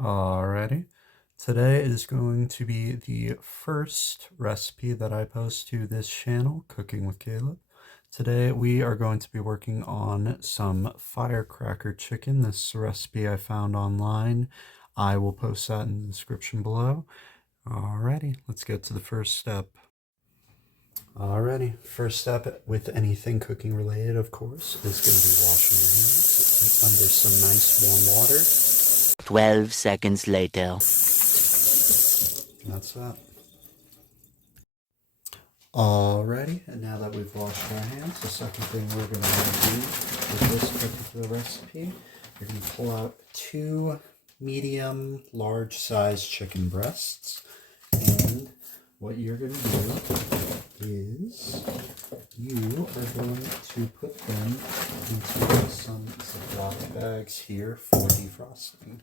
Alrighty, today is going to be the first recipe that I post to this channel, Cooking with Caleb. Today we are going to be working on some firecracker chicken. This recipe I found online. I will post that in the description below. Alrighty, let's get to the first step. Alrighty, first step with anything cooking related, of course, is going to be washing your hands under some nice warm water. 12 seconds later. That's that. Alrighty, and now that we've washed our hands, the second thing we're going to want to do with this particular recipe, you're going to pull out 2 medium large size chicken breasts, and what you're going to do is you are going to put them into some Ziploc bags here for defrosting.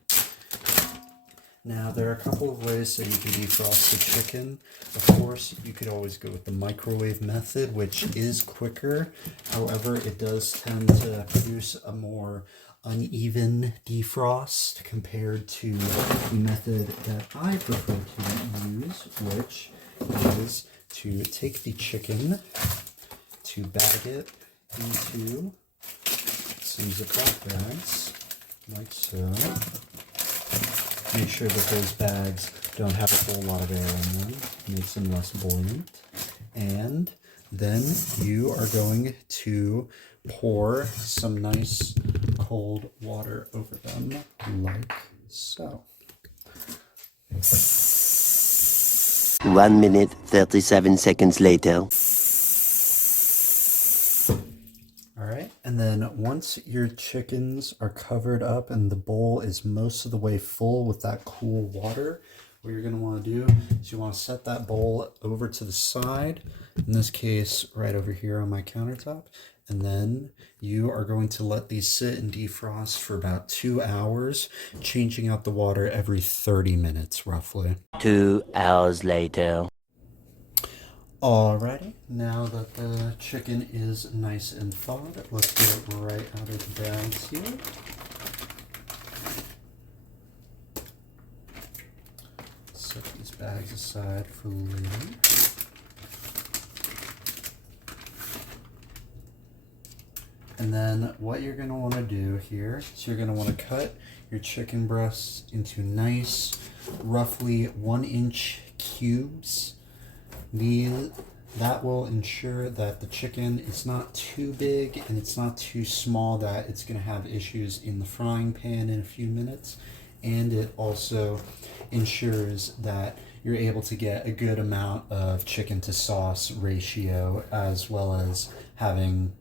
Now, there are a couple of ways that you can defrost the chicken. Of course, you could always go with the microwave method, which is quicker. However, it does tend to produce a more uneven defrost compared to the method that I prefer to use, which is to take the chicken, to bag it into some Ziploc bags, like so. Make sure that those bags don't have a whole lot of air in them. Makes them less buoyant. And then you are going to pour some nice cold water over them, like so. 1 minute, 37 seconds later. Alright, and then once your chickens are covered up and the bowl is most of the way full with that cool water, what you're going to want to do is you want to set that bowl over to the side, in this case right over here on my countertop, and then you are going to let these sit and defrost for about 2 hours, changing out the water every 30 minutes roughly. 2 hours later. Alrighty, now that the chicken is nice and thawed, let's get it right out of the bags here. Set these bags aside for later. And then what you're going to want to do here is you're going to want to cut your chicken breasts into nice, roughly 1-inch cubes. That will ensure that the chicken is not too big and it's not too small that it's going to have issues in the frying pan in a few minutes. And it also ensures that you're able to get a good amount of chicken to sauce ratio, as well as having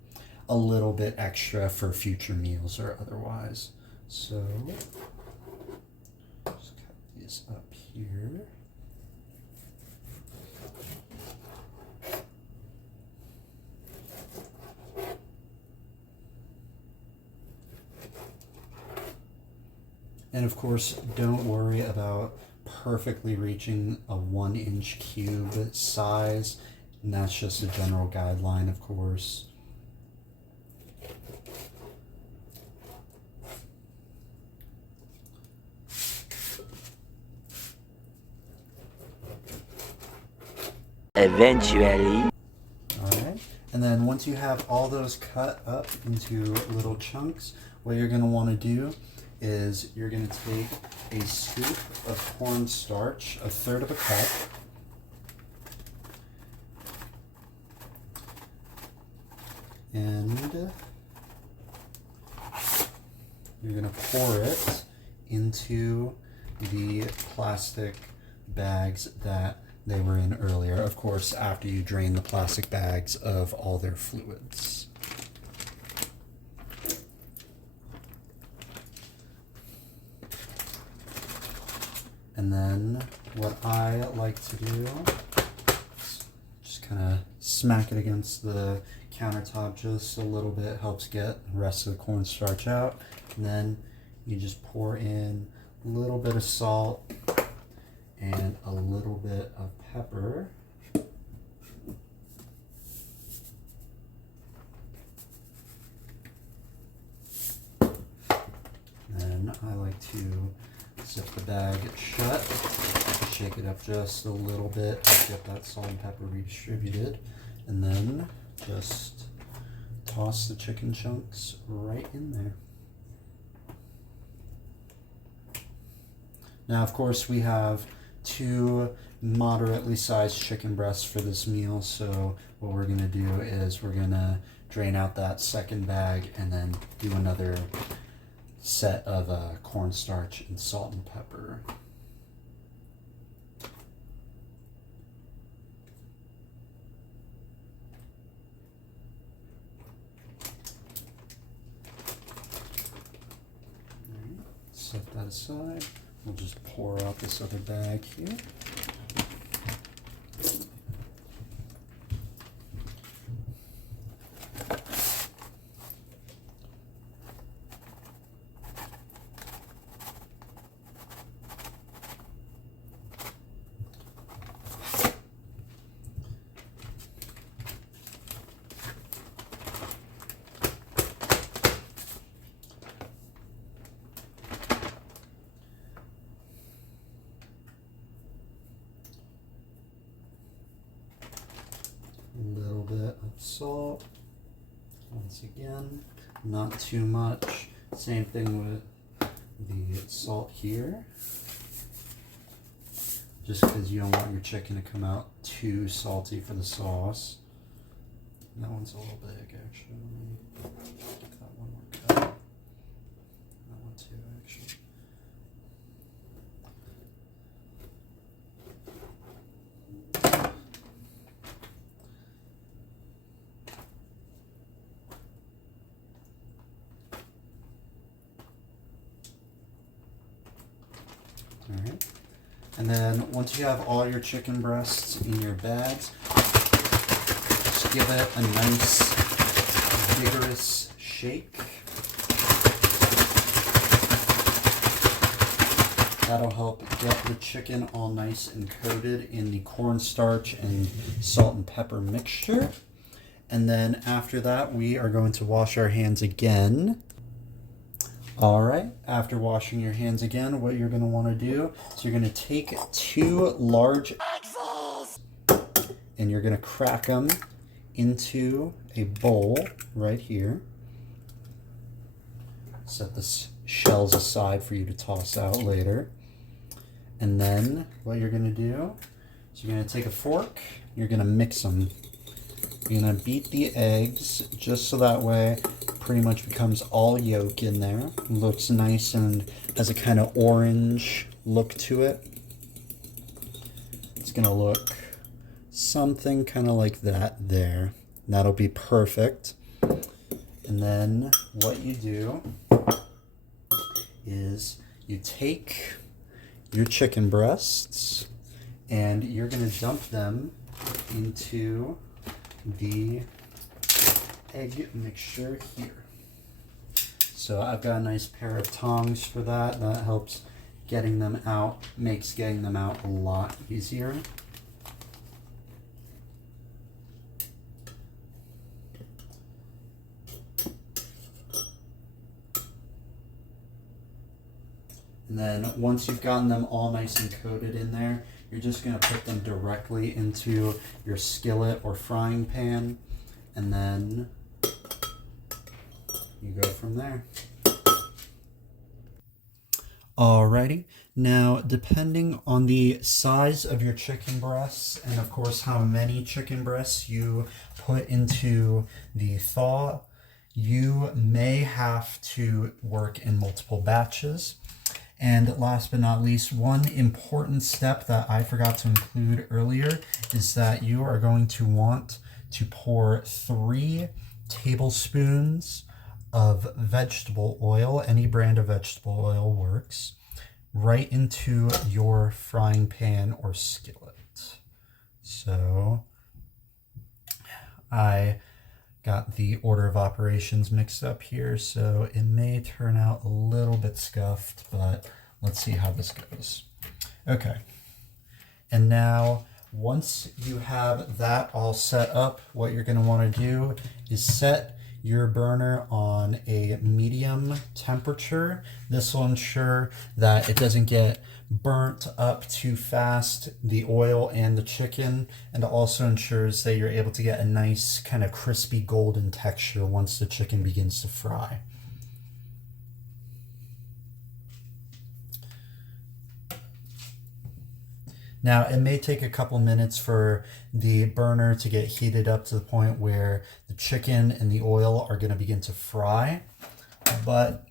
a little bit extra for future meals or otherwise. So just cut these up here. And of course, don't worry about perfectly reaching a 1-inch cube size. And that's just a general guideline, of course. Eventually. Alright, and then once you have all those cut up into little chunks, what you're going to want to do is you're going to take a scoop of cornstarch, 1/3 of a cup, and you're going to pour it into the plastic bags that they were in earlier, of course, after you drain the plastic bags of all their fluids. And then what I like to do is just kind of smack it against the countertop just a little bit, helps get the rest of the cornstarch out. And then you just pour in a little bit of salt and a little bit of pepper. And I like to Zip the bag shut. Shake it up just a little bit. Get that salt and pepper redistributed. And then just toss the chicken chunks right in there. Now, of course, we have 2 moderately sized chicken breasts for this meal, so what we're going to do is we're going to drain out that second bag and then do another set of cornstarch and salt and pepper. Set that aside. We'll just pour out this other bag here. A little bit of salt. Once again, not too much. Same thing with the salt here. Just because you don't want your chicken to come out too salty for the sauce. That one's a little big, actually. Let me give that one more cut. That one too, actually. Alright, and then once you have all your chicken breasts in your bags, just give it a nice vigorous shake. That'll help get the chicken all nice and coated in the cornstarch and salt and pepper mixture. And then after that, we are going to wash our hands again. All right, after washing your hands again, what you're going to want to do is you're going to take 2 large eggs and you're going to crack them into a bowl right here. Set the shells aside for you to toss out later. And then what you're going to do is you're going to take a fork, you're going to mix them. You're going to beat the eggs just so that way pretty much becomes all yolk in there. Looks nice and has a kind of orange look to it. It's going to look something kind of like that there. That'll be perfect. And then what you do is you take your chicken breasts and you're going to dump them into the egg mixture here. So I've got a nice pair of tongs for that. That helps getting them out, makes getting them out a lot easier. And then once you've gotten them all nice and coated in there, you're just going to put them directly into your skillet or frying pan, and then you go from there. Alrighty, now depending on the size of your chicken breasts and of course how many chicken breasts you put into the thaw, you may have to work in multiple batches. And last but not least, one important step that I forgot to include earlier is that you are going to want to pour 3 tablespoons of vegetable oil, any brand of vegetable oil works, right into your frying pan or skillet. So I got the order of operations mixed up here, so it may turn out a little bit scuffed, but let's see how this goes. Okay, and now once you have that all set up, what you're going to want to do is set your burner on a medium temperature. This will ensure that it doesn't get burnt up too fast, the oil and the chicken, and also ensures that you're able to get a nice kind of crispy golden texture once the chicken begins to fry. Now, it may take a couple minutes for the burner to get heated up to the point where the chicken and the oil are going to begin to fry, but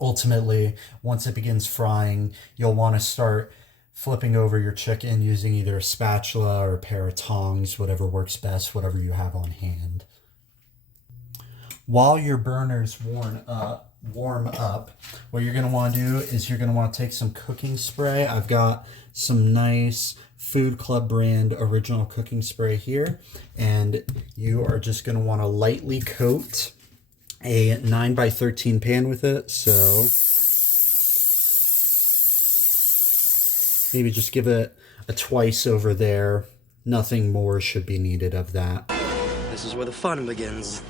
ultimately, once it begins frying, you'll want to start flipping over your chicken using either a spatula or a pair of tongs, whatever works best, whatever you have on hand. While your burner's warm up, what you're going to want to do is you're going to want to take some cooking spray. I've got some nice Food Club brand original cooking spray here, and you are just going to want to lightly coat a 9x13 pan with it. So maybe just give it a twice over there. Nothing more should be needed of that. This is where the fun begins.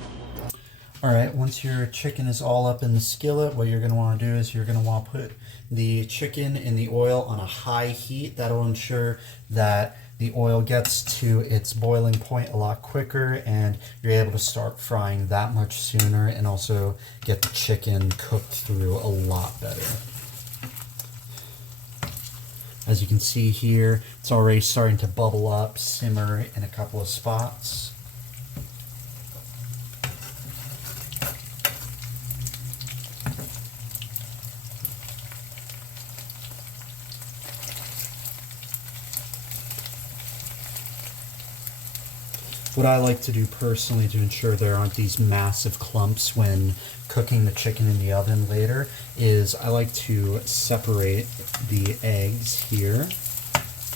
All right, once your chicken is all up in the skillet, what you're going to want to do is you're going to want to put the chicken in the oil on a high heat. That'll ensure that the oil gets to its boiling point a lot quicker and you're able to start frying that much sooner and also get the chicken cooked through a lot better. As you can see here, it's already starting to bubble up, simmer in a couple of spots. What I like to do personally to ensure there aren't these massive clumps when cooking the chicken in the oven later is I like to separate the eggs here.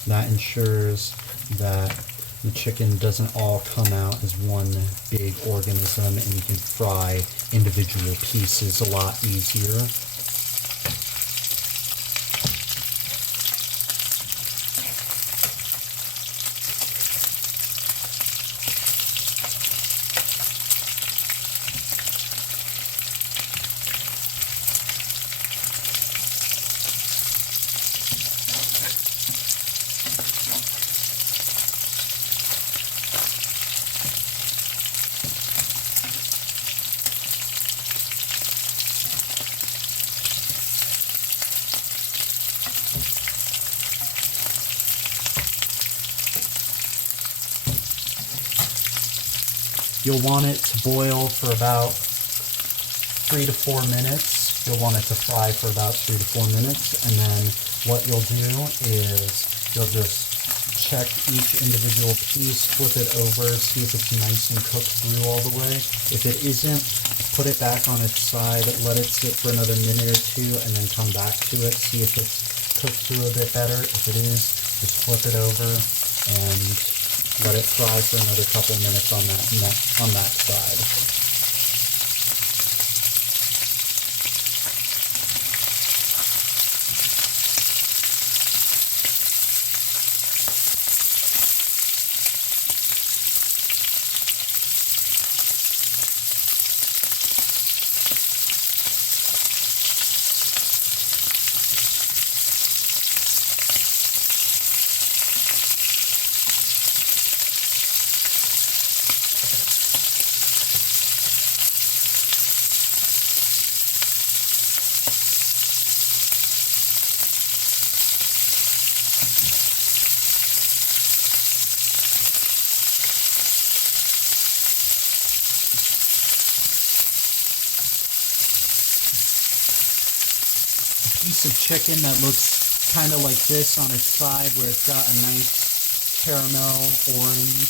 That ensures that the chicken doesn't all come out as one big organism and you can fry individual pieces a lot easier. You'll want it to boil for about 3 to 4 minutes. You'll want it to fry for about 3 to 4 minutes. And then what you'll do is you'll just check each individual piece, flip it over, see if it's nice and cooked through all the way. If it isn't, put it back on its side, let it sit for another minute or two, and then come back to it, see if it's cooked through a bit better. If it is, just flip it over and let it fry for another couple minutes on that side. Piece of chicken that looks kind of like this on its side, where it's got a nice caramel orange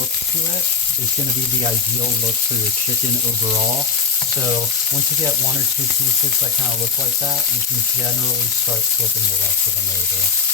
look to it, is going to be the ideal look for your chicken overall. So once you get 1 or 2 pieces that kind of look like that, you can generally start flipping the rest of them over.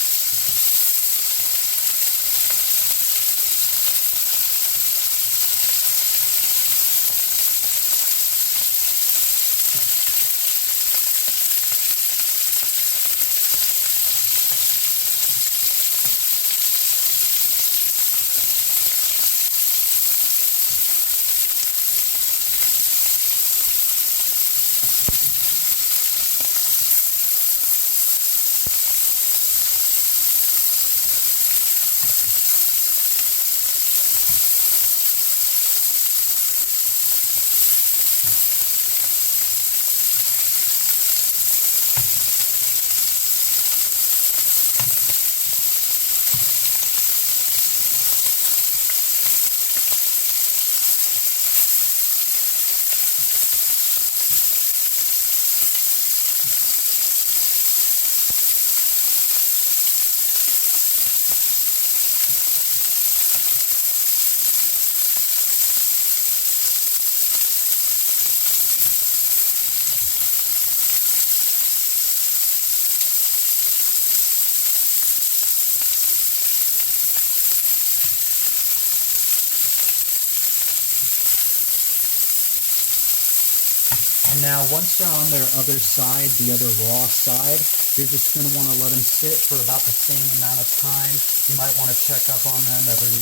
And now once they're on their other side, the other raw side, you're just going to want to let them sit for about the same amount of time. You might want to check up on them every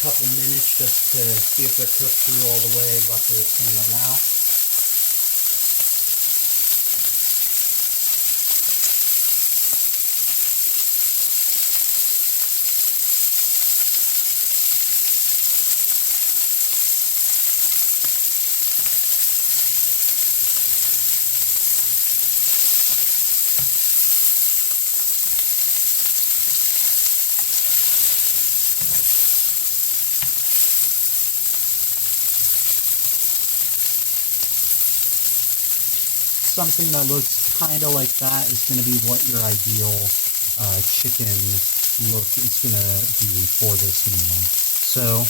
couple minutes just to see if they're cooked through all the way, roughly the same amount. Something that looks kind of like that is going to be what your ideal chicken look is going to be for this meal. So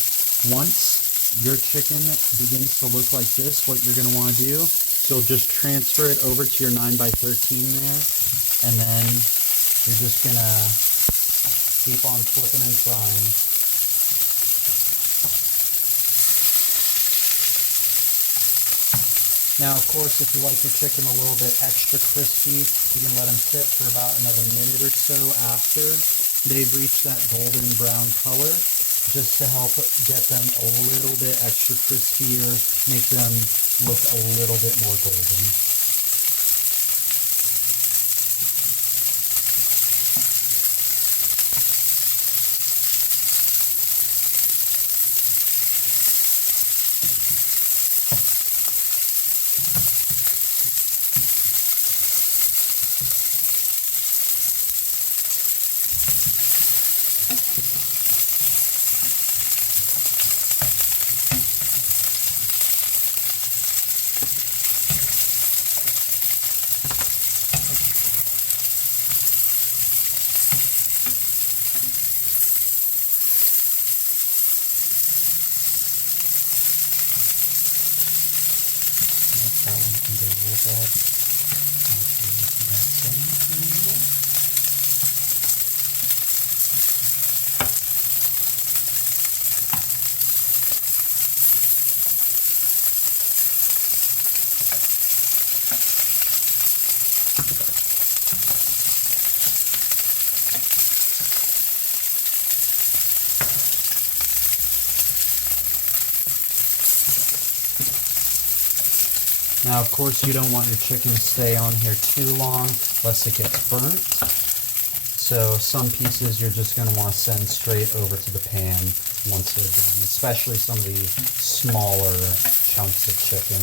once your chicken begins to look like this, what you're going to want to do is you'll just transfer it over to your 9x13 there, and then you're just going to keep on flipping and frying. Now, of course, if you like your chicken a little bit extra crispy, you can let them sit for about another minute or so after they've reached that golden brown color, just to help get them a little bit extra crispier, make them look a little bit more golden. That one can go with that. Now, of course, you don't want your chicken to stay on here too long, lest it gets burnt. So some pieces you're just going to want to send straight over to the pan once they're done, especially some of the smaller chunks of chicken.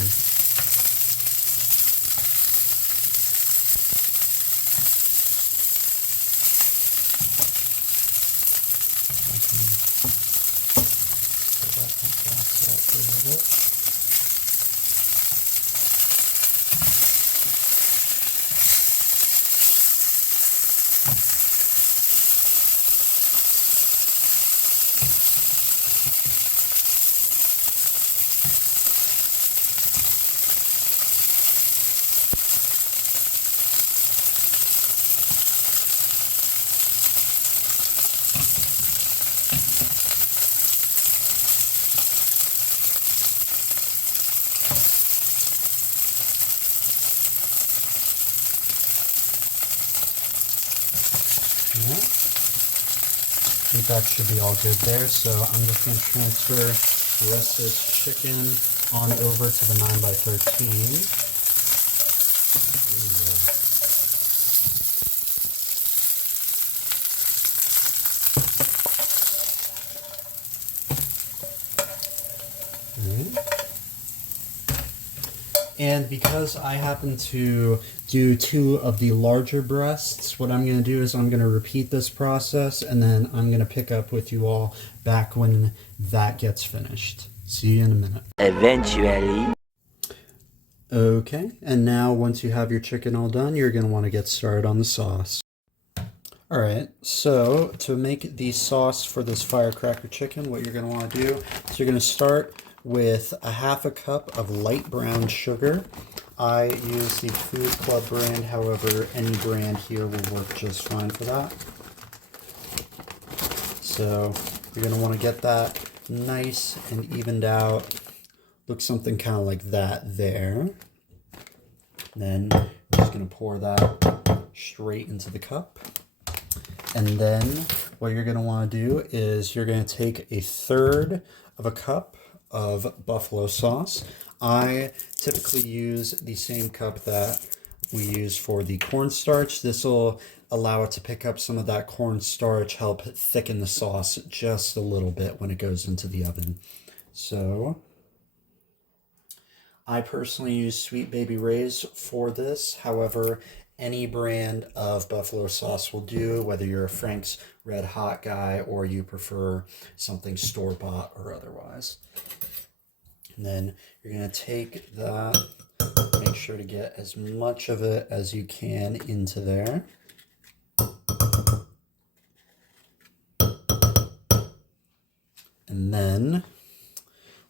I think that should be all good there. So I'm just going to transfer the rest of this chicken on over to the 9x13. And because I happen to do 2 of the larger breasts, what I'm going to do is I'm going to repeat this process, and then I'm going to pick up with you all back when that gets finished. See you in a minute. Eventually. Okay, and now once you have your chicken all done, you're going to want to get started on the sauce. Alright, so to make the sauce for this firecracker chicken, what you're going to want to do is you're going to start with a 1/2 cup of light brown sugar. I use the Food Club brand, however, any brand here will work just fine for that. So you're going to want to get that nice and evened out. Looks something kind of like that there. And then we're just going to pour that straight into the cup. And then what you're going to want to do is you're going to take 1/3 of a cup of buffalo sauce. I typically use the same cup that we use for the cornstarch. This will allow it to pick up some of that cornstarch, help thicken the sauce just a little bit when it goes into the oven. So I personally use Sweet Baby Ray's for this. However, any brand of buffalo sauce will do, whether you're a Frank's Red Hot guy or you prefer something store-bought or otherwise. And then you're going to take that, make sure to get as much of it as you can into there. And then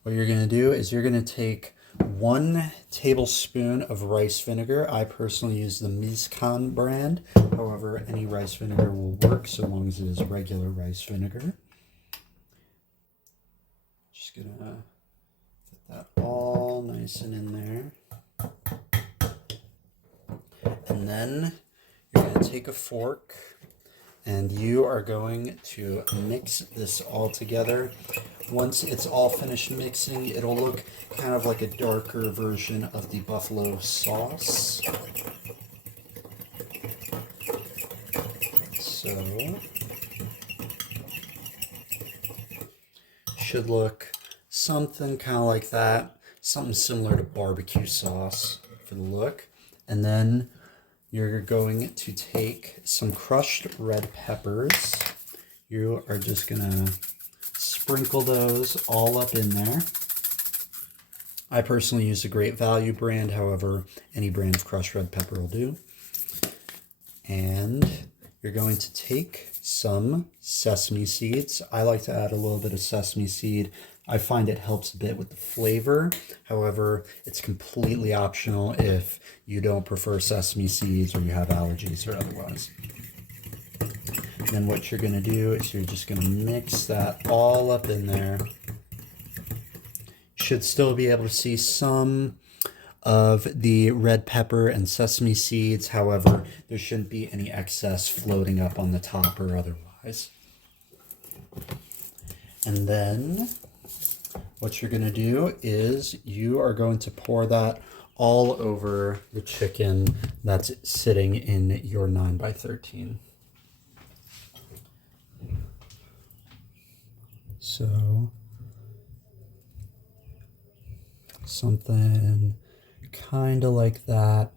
what you're going to do is you're going to take 1 tablespoon of rice vinegar. I personally use the Mizkan brand. However, any rice vinegar will work so long as it is regular rice vinegar. Just going to get that all nice and in there. And then you're going to take a fork and you are going to mix this all together. Once it's all finished mixing, it'll look kind of like a darker version of the buffalo sauce. So, should look something kind of like that, something similar to barbecue sauce for the look. And then you're going to take some crushed red peppers. You are just gonna sprinkle those all up in there. I personally use a Great Value brand, however, any brand of crushed red pepper will do. And you're going to take some sesame seeds. I like to add a little bit of sesame seed. I find it helps a bit with the flavor. However, it's completely optional if you don't prefer sesame seeds or you have allergies or otherwise. And then what you're going to do is you're just going to mix that all up in there. Should still be able to see some of the red pepper and sesame seeds. However, there shouldn't be any excess floating up on the top or otherwise. And then what you're going to do is you are going to pour that all over the chicken that's sitting in your 9x13. So something kind of like that.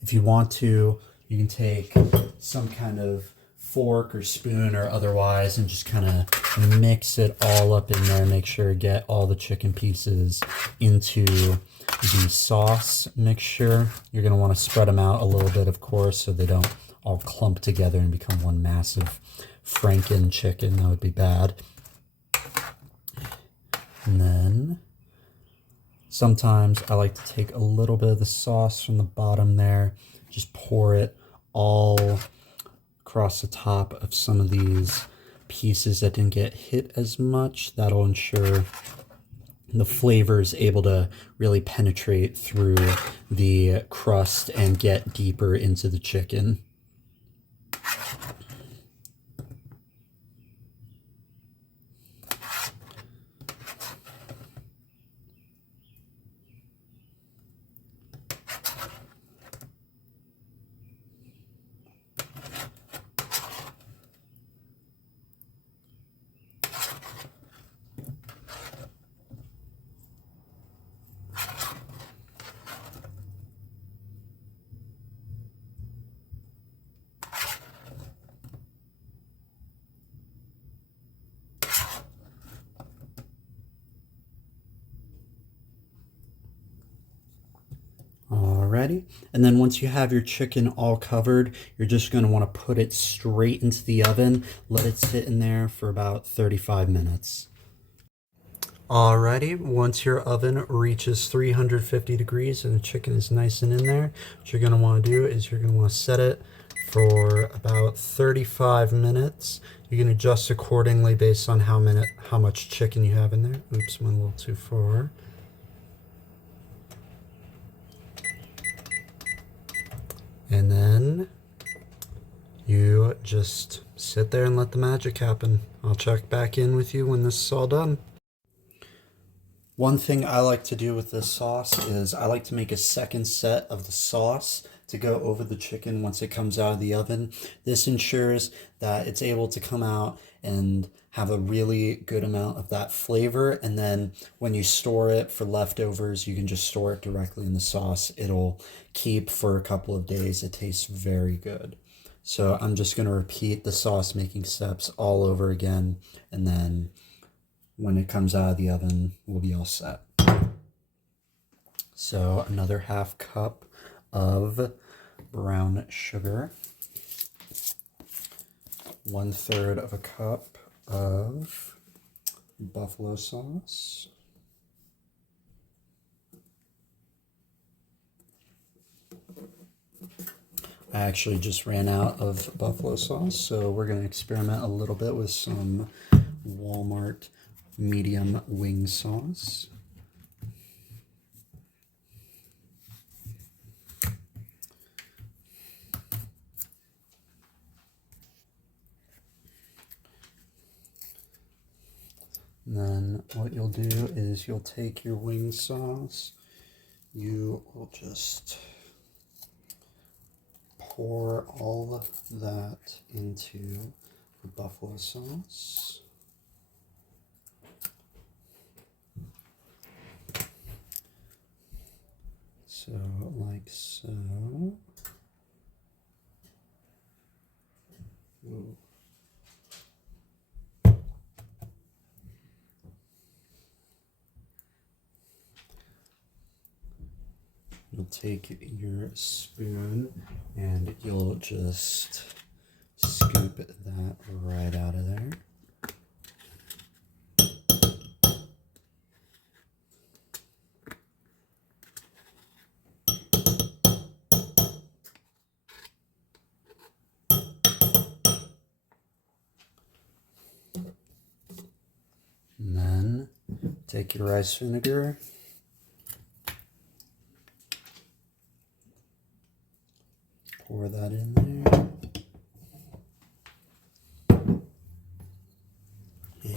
If you want to, you can take some kind of fork or spoon or otherwise and just kind of mix it all up in there. Make sure to get all the chicken pieces into the sauce mixture. You're going to want to spread them out a little bit, of course, so they don't all clump together and become one massive Franken chicken. That would be bad. And then sometimes I like to take a little bit of the sauce from the bottom there, just pour it all across the top of some of these pieces that didn't get hit as much. That'll ensure the flavor is able to really penetrate through the crust and get deeper into the chicken. Alrighty, and then once you have your chicken all covered, you're just going to want to put it straight into the oven. Let it sit in there for about 35 minutes. Alrighty, once your oven reaches 350 degrees and the chicken is nice and in there, what you're going to want to do is you're going to want to set it for about 35 minutes. You can adjust accordingly based on how much chicken you have in there. Oops, went a little too far. And then you just sit there and let the magic happen. I'll check back in with you when this is all done. One thing I like to do with this sauce is I like to make a second set of the sauce to go over the chicken once it comes out of the oven. This ensures that it's able to come out and have a really good amount of that flavor. And then when you store it for leftovers, you can just store it directly in the sauce. It'll keep for a couple of days. It tastes very good. So I'm just going to repeat the sauce making steps all over again. And then when it comes out of the oven, we'll be all set. So another half cup of brown sugar, 1/3 of a cup of buffalo sauce, I actually just ran out of buffalo sauce, so we're going to experiment a little bit with some Walmart medium wing sauce. And then what you'll do is you'll take your wing sauce, you will just pour all of that into the buffalo sauce. So, like so. Ooh. You'll take your spoon and you'll just scoop that right out of there. And then take your rice vinegar, pour that in there,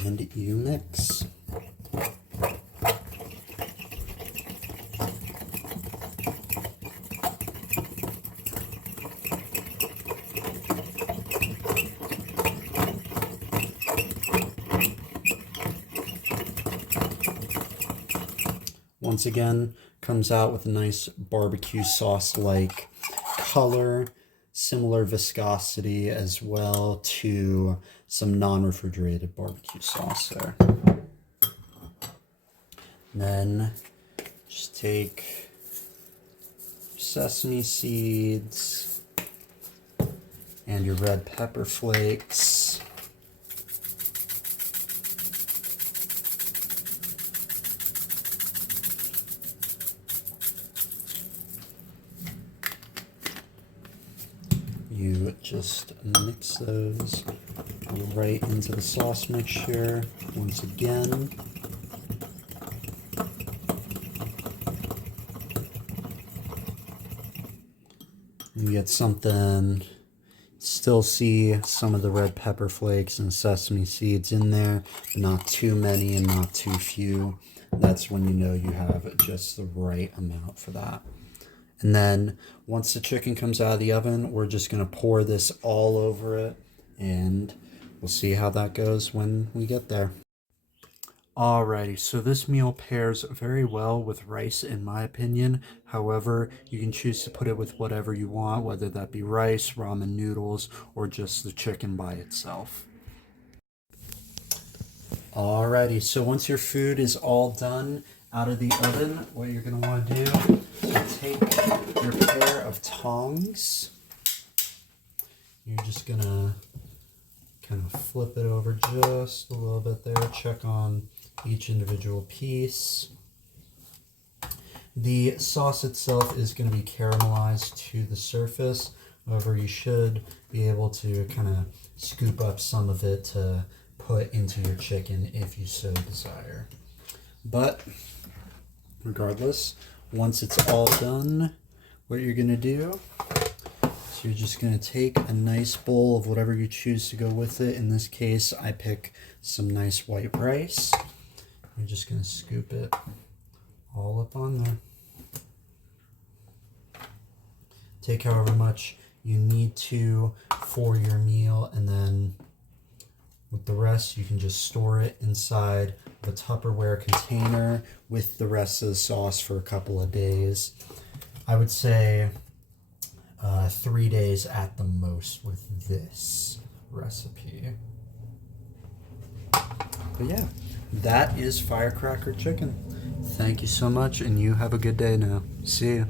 and you mix. Once again, comes out with a nice barbecue sauce-like color, similar viscosity as well to some non-refrigerated barbecue sauce there. And then just take sesame seeds and your red pepper flakes. You just mix those right into the sauce mixture once again. You get something, still see some of the red pepper flakes and sesame seeds in there, but not too many and not too few. That's when you know you have just the right amount for that. And then once the chicken comes out of the oven, we're just going to pour this all over it, and we'll see how that goes when we get there. Alrighty, so this meal pairs very well with rice in my opinion. However, you can choose to put it with whatever you want, whether that be rice, ramen noodles, or just the chicken by itself. Alrighty, so once your food is all done out of the oven, what you're going to want to do is take your pair of tongs. You're just going to kind of flip it over just a little bit there, check on each individual piece. The sauce itself is going to be caramelized to the surface. However, you should be able to kind of scoop up some of it to put into your chicken if you so desire. But regardless, once it's all done, what you're going to do So you're just going to take a nice bowl of whatever you choose to go with it. In this case, I pick some nice white rice. You're just going to scoop it all up on there. Take however much you need to for your meal, and then with the rest, you can just store it inside of a Tupperware container with the rest of the sauce for a couple of days. I would say 3 days at the most with this recipe. But yeah, that is firecracker chicken. Thank you so much, and you have a good day now. See you.